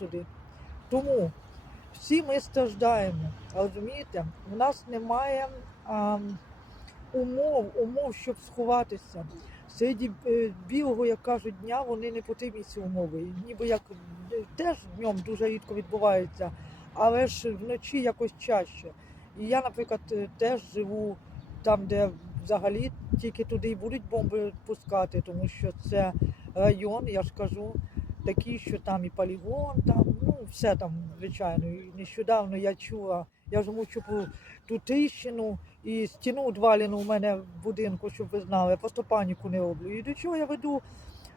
туди. Тому всі ми страждаємо. Розумієте? У нас немає а, умов, умов, щоб сховатися. Серед білого, як кажуть, дня вони не потрібні ці умови. Ніби як е, теж днем дуже рідко відбувається, але ж вночі якось чаще. І я, наприклад, е, теж живу там, де взагалі тільки туди і будуть бомби пускати, тому що це район, я ж кажу, такий, що там і полігон, там, ну, все там, звичайно. І нещодавно я чула, я ж мучу ту тріщину і стіну удвалену у мене в будинку, щоб ви знали, я просто паніку не роблю. І до чого я веду,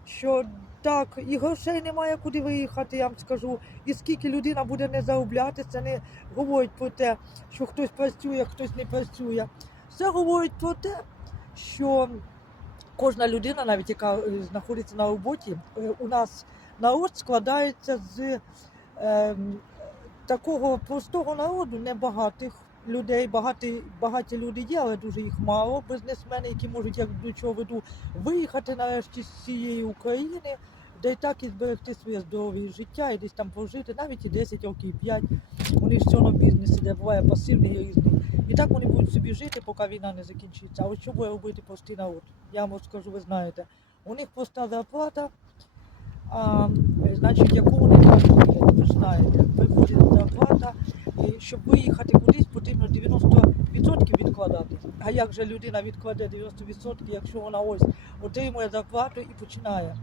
що так, і грошей немає куди виїхати, я вам скажу. І скільки людина буде не заробляти, це не говорить про те, що хтось працює, хтось не працює. Це говорить про те, що кожна людина, навіть яка е, знаходиться на роботі, е, у нас народ складається з ем, такого простого народу, небагатих людей. Багаті, багаті люди є, але дуже їх мало. Бізнесмени, які можуть, як до чого веду, виїхати нарешті з цієї України, де і так і зберегти своє здоров'я і життя, і десь там прожити, навіть і 10 років, і 5. Вони ж все одно бізнес іде, буває пасивний і різний. І так вони будуть собі жити, поки війна не закінчиться. А от що буде робити простий народ? Я вам скажу, ви знаєте. У них проста зарплата, а, е, значить, вони там роблять, ви знаєте, приходить зарплата, і щоб виїхати кудись, потрібно 90% відкладати. А як же людина відкладе 90%, якщо вона ось отримує зарплату і починає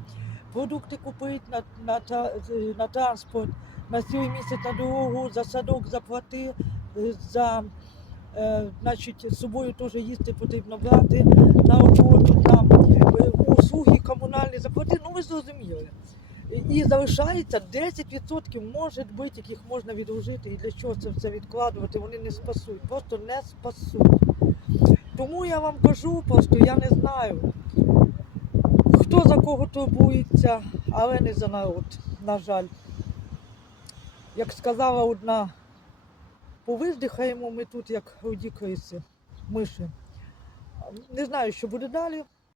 продукти купити на, на, та- на транспорт, на цілий місяць на дорогу, за садок заплати, е, за е, значить, з собою теж їсти потрібно брати на роботу, там е, комунальні заплати, ну ви зрозуміли. І залишається 10% може бути, яких можна відложити. І для чого це все відкладувати? Вони не спасуть, просто не спасуть. Тому я вам кажу, просто я не знаю, хто за кого турбується, але не за народ, на жаль. Як сказала одна, повиздихаємо ми тут, як руді криси, миші. Не знаю, що буде далі.